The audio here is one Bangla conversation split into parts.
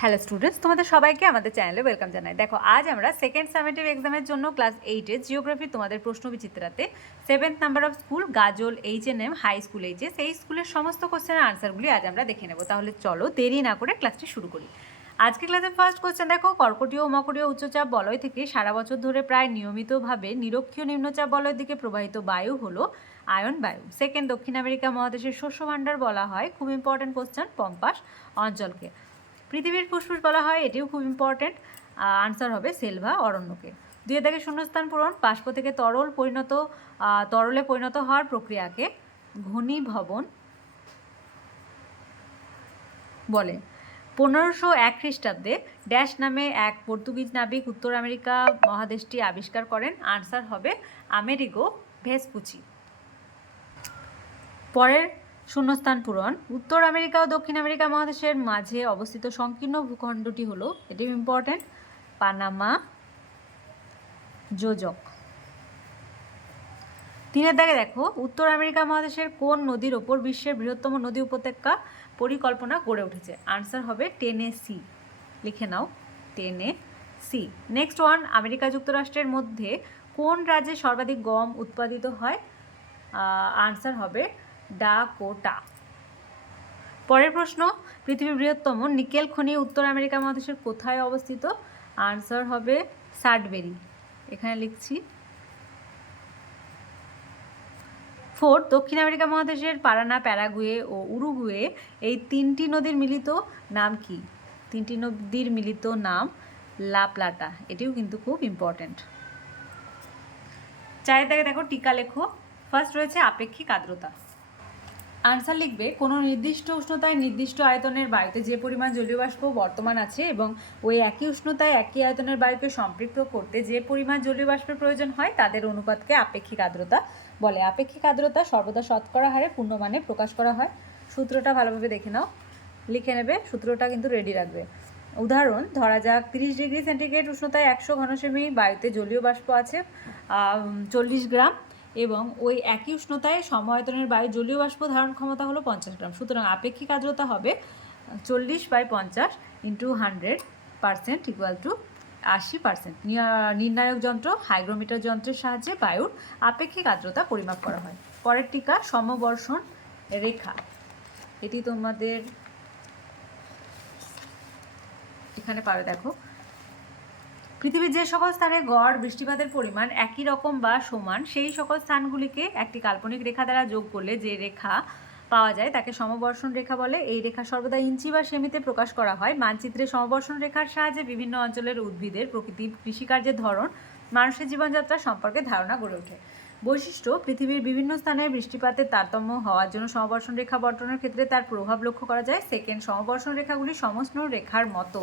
হ্যালো স্টুডেন্টস তোমাদের সবাইকে আমাদের চ্যানেলে ওয়েলকাম জানাই। দেখো, আজ আমরা সেকেন্ড সামেটিভ এক্সামের জন্য ক্লাস এইটের জিওগ্রাফি তোমাদের প্রশ্ন বিচিত্রাতে seventh number of school Gazole H N M high school এইচে সেই স্কুলের সমস্ত কোশ্চেনের আনসারগুলি আজ আমরা দেখে নেব। তাহলে চলো দেরি না করে ক্লাসটি শুরু করি। আজকে ক্লাসের ফার্স্ট কোশ্চেন দেখো, কর্কটীয় ও মকরীয় উচ্চচাপ বলয় থেকে সারা বছর ধরে প্রায় নিয়মিতভাবে নিরক্ষীয় নিম্নচাপ বলয়ের দিকে প্রবাহিত বায়ু হলো আয়ন বায়ু। সেকেন্ড দক্ষিণ আমেরিকা মহাদেশের শস্য ভাণ্ডার বলা হয়। খুব ইম্পর্ট্যান্ট কোশ্চেন পম্পাস, অঞ্চলকে। পৃথিবীর ফুসফুস বলা হয়, এটিও খুব ইম্পর্ট্যান্ট আনসার হবে সেলভা অরণ্যকে। দুই থেকে শূন্যস্থান পূরণ, বাষ্প থেকে তরল পরিণত তরলে পরিণত হওয়ার প্রক্রিয়াকে ঘনীভবন বলে। পনেরোশো এক খ্রিস্টাব্দে ড্যাশ নামে এক পর্তুগিজ নাবিক উত্তর আমেরিকা মহাদেশটি আবিষ্কার করেন। আনসার হবে আমেরিগো ভেসপুচি। পরের শূন্যস্থান পূরণ। উত্তর আমেরিকা ও দক্ষিণ আমেরিকা মহাদেশের মাঝে অবস্থিত সংকীর্ণ ভূখণ্ডটি হলো, এটি ইম্পর্ট্যান্ট পানামা যোজক তিনের দাগে দেখো, উত্তর আমেরিকা মহাদেশের কোন নদীর ওপর বিশ্বের বৃহত্তম নদী উপত্যকা পরিকল্পনা গড়ে উঠেছে? আনসার হবে টেনে সি লিখে নাও টেনে সি নেক্সট ওয়ান আমেরিকা যুক্তরাষ্ট্রের মধ্যে কোন রাজ্যে সর্বাধিক গম উৎপাদিত হয়? আনসার হবে ডাকোটা। পরের প্রশ্ন, পৃথিবীর বৃহত্তম নিকেল খনি উত্তর আমেরিকা মহাদেশের কোথায় অবস্থিত? আনসার হবে সাডবেরি এখানে লিখছি। ফোর্থ দক্ষিণ আমেরিকা মহাদেশের পারানা, প্যারাগুয়ে ও উরুগুয়ে এই তিনটি নদীর মিলিত নাম কি? তিনটি নদীর মিলিত নাম লা প্লাটা এটিও কিন্তু খুব ইম্পর্ট্যান্ট চায়ের দাগে দেখো, টিকা লেখো। ফার্স্ট রয়েছে আপেক্ষিক আর্দ্রতা। আনসার লিখবে, কোনো নির্দিষ্ট উষ্ণতায় নির্দিষ্ট আয়তনের বায়ুতে যে পরিমাণ জলীয় বাষ্প বর্তমান আছে এবং ওই একই উষ্ণতায় একই আয়তনের বায়ুকে সম্পৃক্ত করতে যে পরিমাণ জলীয় বাষ্পের প্রয়োজন হয়, তাদের অনুপাতকে আপেক্ষিক আর্দ্রতা বলে। আপেক্ষিক আর্দ্রতা সর্বদা শতকরা হারে পূর্ণমানে প্রকাশ করা হয়। সূত্রটা ভালোভাবে দেখে নাও। লিখে নেবে, সূত্রটা কিন্তু রেডি রাখবে। উদাহরণ, ধরা যাক, তিরিশ ডিগ্রি সেন্টিগ্রেড উষ্ণতায় একশো ঘনসেমি বায়ুতে জলীয় বাষ্প আছে চল্লিশ গ্রাম। এবং ওই একই উষ্ণতায় সমায়তনের বায়ু জলীয় বাষ্প ধারণ ক্ষমতা হলো পঞ্চাশ গ্রাম। সুতরাং আপেক্ষিক আর্দ্রতা হবে চল্লিশ বাই পঞ্চাশ into hundred percent equal to আশি পার্সেন্ট নির্ণায়ক যন্ত্র, হাইগ্রোমিটার যন্ত্রের সাহায্যে বায়ুর আপেক্ষিক আর্দ্রতা পরিমাপ করা হয়। পরের টিকা, সমবর্ষণ রেখা। এটি তোমাদের এখানে পাবে দেখো। পৃথিবীর যে সকল স্থানে গড়, বৃষ্টিপাতের পরিমাণ একই রকম বা সমান, সেই সকল স্থানগুলিকে একটি কাল্পনিক রেখা দ্বারা যোগ করলে যে রেখা পাওয়া যায় তাকে সমবর্ষণ রেখা বলে। এই রেখা সর্বদা ইঞ্চি বা সেমিতে প্রকাশ করা হয়। মানচিত্রে সমবর্ষণ রেখার সাহায্যে বিভিন্ন অঞ্চলের উদ্ভিদের, প্রকৃতি, কৃষিকার্যের ধরন, মানুষের জীবনযাত্রা সম্পর্কে ধারণা গড়ে ওঠে। বৈশিষ্ট্য, পৃথিবীর বিভিন্ন স্থানে বৃষ্টিপাতের তারতম্য হওয়ার জন্য সমবর্ষণ রেখা বর্তনের ক্ষেত্রে তার প্রভাব লক্ষ্য করা যায়। সেকেন্ড সমবর্ষণ রেখাগুলি সমষ্ণ রেখার মতো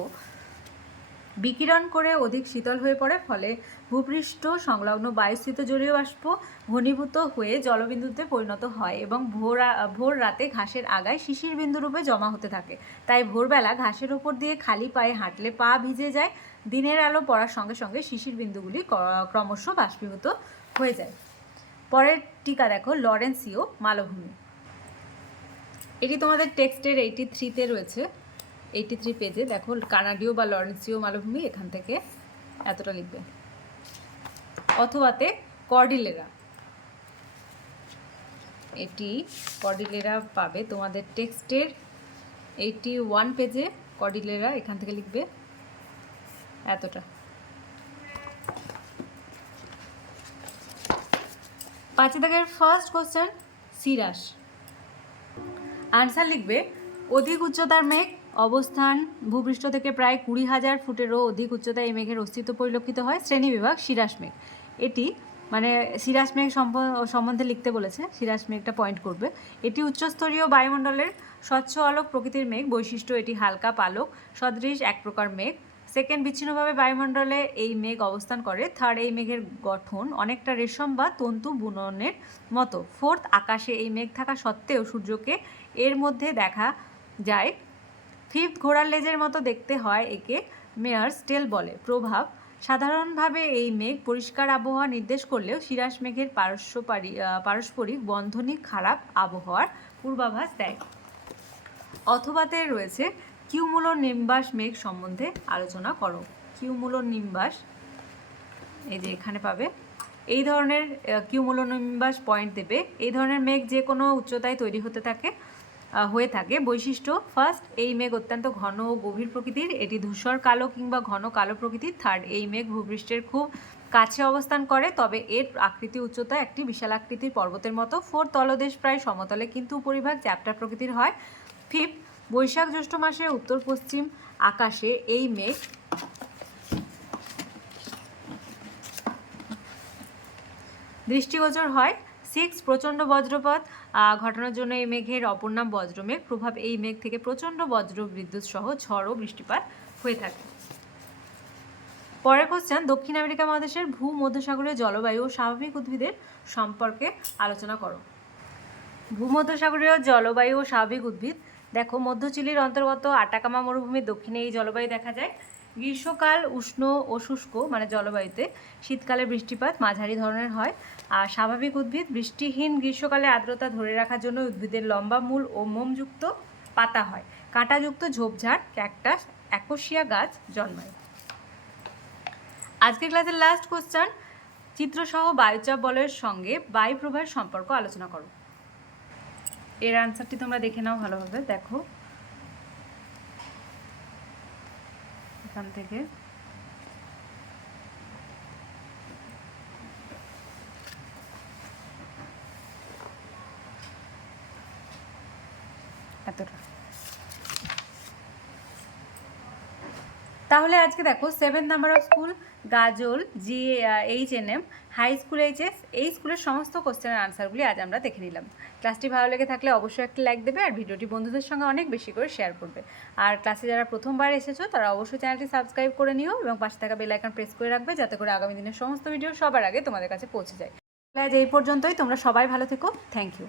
বিকিরণ করে অধিক শীতল হয়ে পড়ে, ফলে ভূপৃষ্ঠ সংলগ্ন বায়ুস্থিত জলীয় বাষ্প ঘনীভূত হয়ে জলবিন্দুতে পরিণত হয় এবং ভোর ভোর রাতে ঘাসের আগায় শিশির বিন্দুরূপে জমা হতে থাকে। তাই ভোরবেলা ঘাসের ওপর দিয়ে খালি পায়ে হাঁটলে পা ভিজে যায়, দিনের আলো পড়ার সঙ্গে সঙ্গে শিশির বিন্দুগুলি ক্রমশ বাষ্পীভূত হয়ে যায়। পরের টিকা দেখো লরেন্সিও মালভূমি। এটি তোমাদের টেক্সটের এইটি থ্রিতে রয়েছে। এইটি থ্রি পেজে দেখো কানাডীয় বা লরেন্সীয় মালভূমি, এখান থেকে এতটা লিখবে। অথবাতে কর্ডিলেরা। এটি কর্ডিলেরা পাবে। তোমাদের টেক্সটের এইটি ওয়ান পেজে কর্ডিলেরা এখান থেকে লিখবে। এতটা। পাঁচে দাগের ফার্স্ট কোশ্চেন সিরাস। আনসার লিখবে, অধিক উচ্চতার মেঘ অবস্থান ভূপৃষ্ঠ থেকে প্রায় কুড়ি হাজার ফুটেরও অধিক উচ্চতায় এই মেঘের অস্তিত্ব পরিলক্ষিত হয়। শ্রেণি বিভাগ সিরাস মেঘ। এটি মানে সিরাস মেঘ সম্বন্ধে লিখতে বলেছে সিরাস মেঘটা পয়েন্ট করবে। এটি উচ্চস্তরীয় বায়ুমণ্ডলের স্বচ্ছ আলোক প্রকৃতির মেঘ। বৈশিষ্ট্য, এটি হালকা পালক, সদৃশ এক প্রকার মেঘ। সেকেন্ড, বিচ্ছিন্নভাবে বায়ুমণ্ডলে এই মেঘ অবস্থান করে। থার্ড, এই মেঘের গঠন অনেকটা রেশম বা তন্তু বুননের মতো। ফোর্থ, আকাশে এই মেঘ থাকা সত্ত্বেও সূর্যকে এর মধ্যে দেখা যায়। ফিফথ ঘোড়ার লেজের মতো দেখতে হয় একে মেয়ার স্টেল বলে। প্রভাব, সাধারণভাবে এই মেঘ পরিষ্কার আবহাওয়া নির্দেশ করলেও শিরাস মেঘের পারস্যপারি পারস্পরিক বন্ধনী খারাপ আবহাওয়ার পূর্বাভাস দেয়। অথবাতে রয়েছে কিউমুলো নিম্বাস মেঘ সম্বন্ধে আলোচনা করো। কিউমুলো নিম্বাস, এই যে এখানে পাবে। এই ধরনের কিউমুলো নিম্বাস পয়েন্ট দেবে। এই ধরনের মেঘ যে কোনো উচ্চতায় তৈরি হতে থাকে। হয়ে থাকে। বৈশিষ্ট্য ফার্স্ট এই মেঘ অত্যন্ত ঘন ও গভীর প্রকৃতির। এটি ধূসর কালো কিংবা ঘন কালো প্রকৃতির। থার্ড এই মেঘ ভূপৃষ্ঠের খুব কাছে অবস্থান করে, তবে এর আকৃতি উচ্চতা একটি বিশাল আকৃতির পর্বতের মতো। ফোর তলদেশ প্রায় সমতলে কিন্তু উপরিভাগ চ্যাপ্টার প্রকৃতির হয়। ফিফথ বৈশাখ জ্যৈষ্ঠ মাসে উত্তর পশ্চিম আকাশে এই মেঘ দৃষ্টিগোচর হয়। সিক্স, প্রচণ্ড বজ্রপাত ঘটানোর জন্য এই মেঘের অপর নাম বজ্রমেঘ। প্রভাব এই মেঘ থেকে প্রচণ্ড বজ্র বিদ্যুৎ সহ ঝড় ও বৃষ্টিপাত হয়ে থাকে। পরের কোশ্চেন দক্ষিণ আমেরিকা মহাদেশের ভূ, মধ্যসাগরীয় জলবায়ু ও স্বাভাবিক উদ্ভিদের সম্পর্কে আলোচনা করো। ভূমধ্যসাগরীয় জলবায়ু ও স্বাভাবিক উদ্ভিদ। দেখো, মধ্য চিলির অন্তর্গত আটাকামা মরুভূমির দক্ষিণে এই জলবায়ু দেখা যায়। গ্রীষ্মকাল উষ্ণ ও শুষ্ক মানে জলবায়ুতে। শীতকালে বৃষ্টিপাত মাঝারি ধরনের হয়। আর স্বাভাবিক উদ্ভিদ, বৃষ্টিহীন গ্রীষ্মকালে আর্দ্রতা ধরে রাখার জন্য উদ্ভিদের লম্বা মূল ও মোমযুক্ত পাতা হয়। কাঁটাযুক্ত ঝোপঝাড়, ক্যাকটাস, অ্যাকোশিয়া গাছ জন্মায়। আজকের ক্লাসের লাস্ট কোশ্চেন চিত্রসহ বায়ুচাপ বলয়ের সঙ্গে বায়ু প্রবাহের সম্পর্ক আলোচনা করো। এর আনসারটি তোমরা দেখে নাও ভালোভাবে। দেখো। এখান থেকে। তাহলে আজকে দেখো seven number of school Gazole G H N M high school HS এই স্কুলের সমস্ত কোশ্চেনের আনসারগুলি আজ আমরা দেখে নিলাম। ক্লাসটি ভালো লেগে থাকলে অবশ্যই একটা লাইক দেবে আর ভিডিওটি বন্ধুদের সঙ্গে অনেক বেশি করে শেয়ার করবে। আর ক্লাসে যারা প্রথমবার এসেছ, তারা অবশ্যই চ্যানেলটি সাবস্ক্রাইব করে নিও এবং পাশে থাকা বেল প্রেস করে রাখবে যাতে করে আগামী দিনের সমস্ত ভিডিও সবার আগে তোমাদের কাছে পৌঁছে যায়। আজ এই পর্যন্তই, তোমরা সবাই ভালো থেকো। Thank you